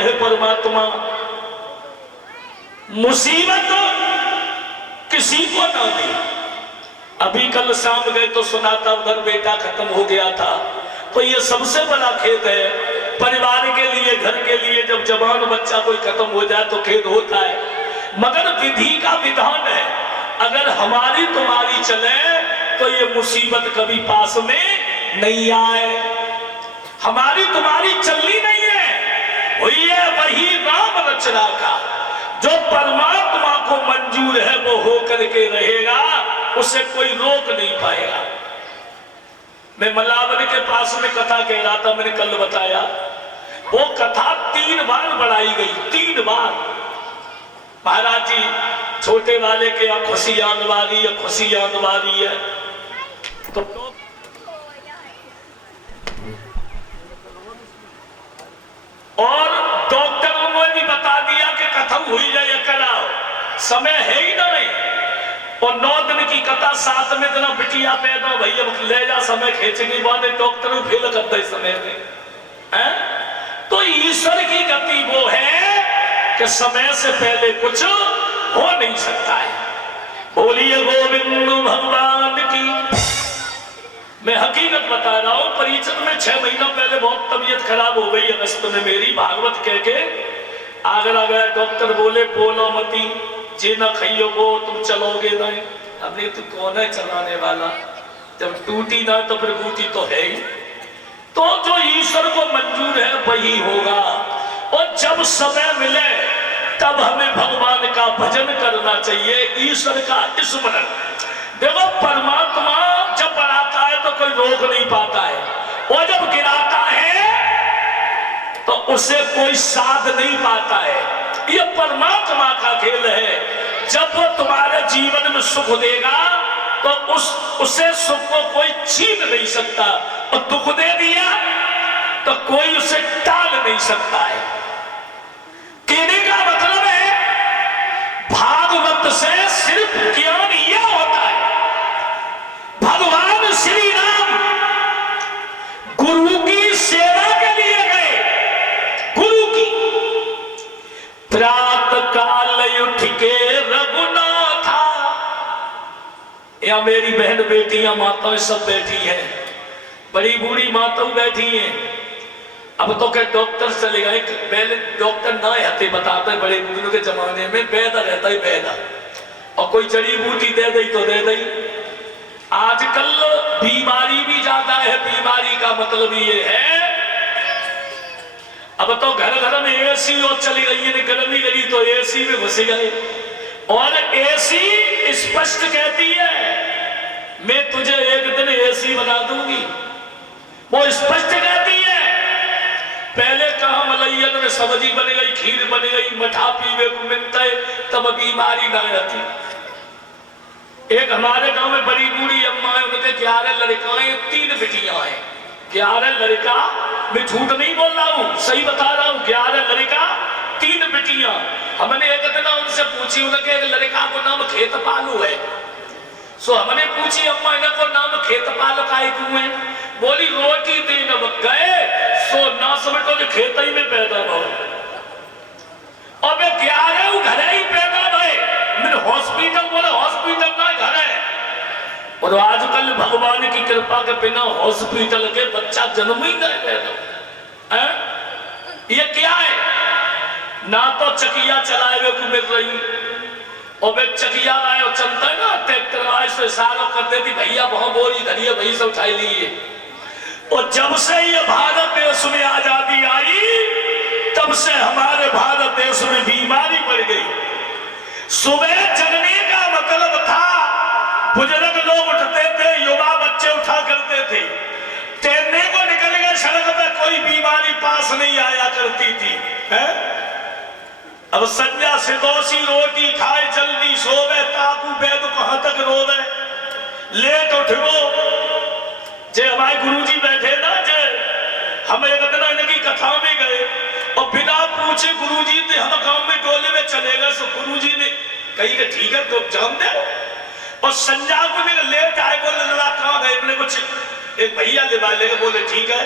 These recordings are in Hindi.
है परमात्मा, मुसीबत किसी को ना दे। अभी कल शाम गए तो सुना था उधर बेटा खत्म हो गया था। तो ये सबसे बड़ा खेद है परिवार के लिए, घर के लिए। जब जवान बच्चा कोई खत्म हो जाए तो खेद होता है, मगर विधि का विधान है, अगर हमारी तुम्हारी चले तो ये मुसीबत कभी पास में नहीं आए। हमारी तुम्हारी चलनी नहीं है, वही है वही राम रचना का। जो परमात्मा को मंजूर है वो होकर के रहेगा, उसे कोई रोक नहीं पाएगा। मैं मलावन के पास में कथा कह रहा था, मैंने कल बताया। वो कथा 3 बार बढ़ाई गई, 3 बार। महाराज जी छोटे वाले के या खुशी आने वाली है, खुशी आने वाली है। तो और डॉक्टरों ने भी बता दिया कि खत्म हुई जाए, कराओ, समय है ही नहीं। और 9 दिन की कथा, 7वें दिन बिटिया पैदा भैया ले जा, समय खींचने बाद डॉक्टर फेल करते इस समय में है? तो ईश्वर की गति वो है कि समय से पहले कुछ हो नहीं सकता है। बोलिए गोविंद भगवान की। मैं हकीकत बता रहा हूं, परिचय में 6 महीना पहले बहुत तबीयत खराब हो गई अगस्त में मेरी, भागवत कह के आगरा गया। डॉक्टर बोले बोलो मती, जे ना खाइयो वो तुम चलोगे नहीं। अरे तू कौन है चलाने वाला, जब टूटी ना तो फिर बूटी तो है ही। तो जो ईश्वर को मंजूर है वही होगा। और जब समय मिले तब हमें भगवान का भजन करना चाहिए, ईश्वर का स्मरण। देखो परमात्मा जब बढ़ाता है तो कोई रोक नहीं पाता है, और जब गिराता है तो उसे कोई साध नहीं पाता है। ये परमात्मा का खेल है। जब वो तुम्हारे जीवन में सुख देगा तो उसे सुख को कोई छीन नहीं सकता, और दुख दे दिया तो कोई उसे टाल नहीं सकता है। कहने का मतलब है भागवत से सिर्फ ज्ञान यह होता है, भगवान श्री राम गुरु की सेवा के लिए गए। गुरु की प्रातः काल उठ के रघुनाथा, या मेरी बहन बेटियां माताएं सब बैठी हैं, बड़ी बूढ़ी माताएं बैठी हैं। अब तो क्या डॉक्टर चले गए, पहले डॉक्टर ना रहते, बताते बड़े बुजुर्ग के जमाने में वैदा रहता ही वैदा, और कोई जड़ी बूटी दे दी तो दे दी। आजकल बीमारी भी ज्यादा है। बीमारी का मतलब ये है अब तो घर घर में एसी और चली गई है, गर्मी लगी तो एसी में घुस गए। और एसी स्पष्ट कहती है मैं तुझे एक दिन एसी बना दूंगी, वो स्पष्ट कहती है। पहले कहा मलैयन में सब्जी बन गई, खीर बन गई, मठा पीवे को मिलता है, तब बीमारी ना रहती। एक हमारे गांव में बड़ी बूढ़ी अम्मा है, उनके 11 लड़काएं 3 बिटियां हैं। 11 लड़का, मैं झूठ नहीं बोल रहा हूं, सही बता रहा हूं। 11 लड़का 3 बिटियां। हमने एक दिन उनसे पूछी, उनके एक लड़का को नाम खेतपालू है। सो हमने पूछी अम्मा इनको नाम खेतपाल का क्यों है? बोली रोटी देने गए सो ना समझो जो खेत ही में पैदा हो, और मैं 11 घर ही पैदा भय। मैंने हॉस्पिटल बोले हॉस्पिटल ना घर है। और आजकल भगवान की कृपा के बिना हॉस्पिटल के बच्चा जन्म ही नहीं पैदा है। ये क्या है? ना तो चकिया चलाए हुए को मिल रही, और वे चकिया आए और चलता है ना ट्रैक्टर आए से सालों कर देती, भैया वहां बोरी धरिए वही से उठाई लीजिए। और जब से ये भारत देश में आजादी आई तब से हमारे भारत देश में बीमारी बढ़ गई। सुबह जगने का मतलब था, बुजुर्ग लोग उठते थे, युवा बच्चे उठा करते थे, तैरने को निकल गए सड़क पे, कोई बीमारी पास नहीं आया करती थी है? अब संध्या से दोषी रोटी खाए जल्दी सोवे, काकू बैद कहां तक रोवे, लेट उठो। जे हमारे गुरुजी बैठे ना, जे हम एक दिन इनकी कथा में गए और बिना पूछे गुरुजी ने हम गांव में टोले में चले गए। सो गुरुजी ने कही कि ठीक है तो जान दे। और संध्या को मेरे लेट आए, बोले लड़ा कहां गए? मैंने कुछ एक भैया ले बोले ठीक है,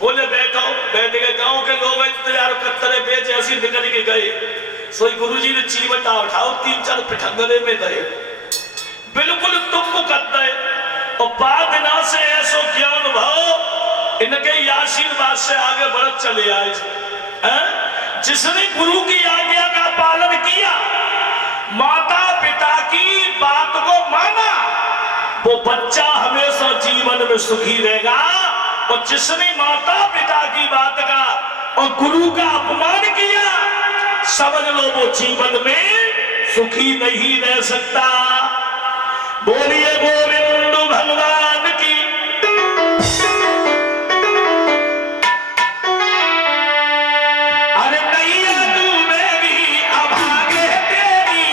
बोले बैठो। बैठ गए। गांव के लोग इंतजार करते ऐसी निकल के गए। सोई गुरुजी ने चीवटा उठाओ 3-4 पिठंगरे में गए, बिल्कुल तुम कर दे और बाद ना से ऐसो ज्ञान भाव इनके आशीर्वाद से आगे बढ़ चले आए। जिसने गुरु की आज्ञा का पालन किया, माता पिता की बात को माना, वो बच्चा हमेशा जीवन में सुखी रहेगा। और जिसने माता पिता की बात का और गुरु का अपमान किया, समझ लो वो जीवन में सुखी नहीं रह सकता। बोलिए गोविंद भगवान की। अरे नैया डूबेगी अब आगे तेरी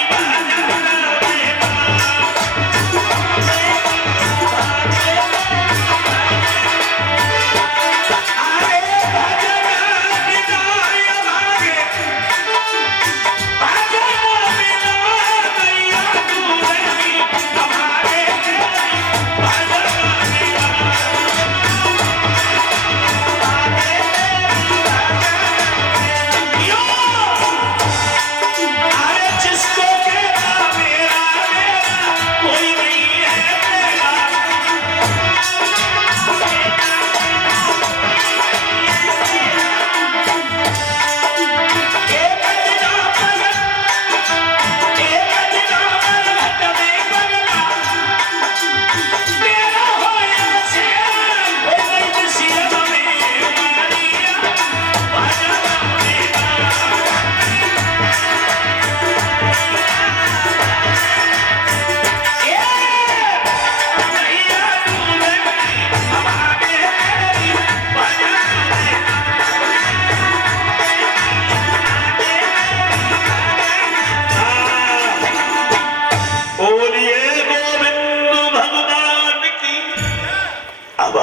अब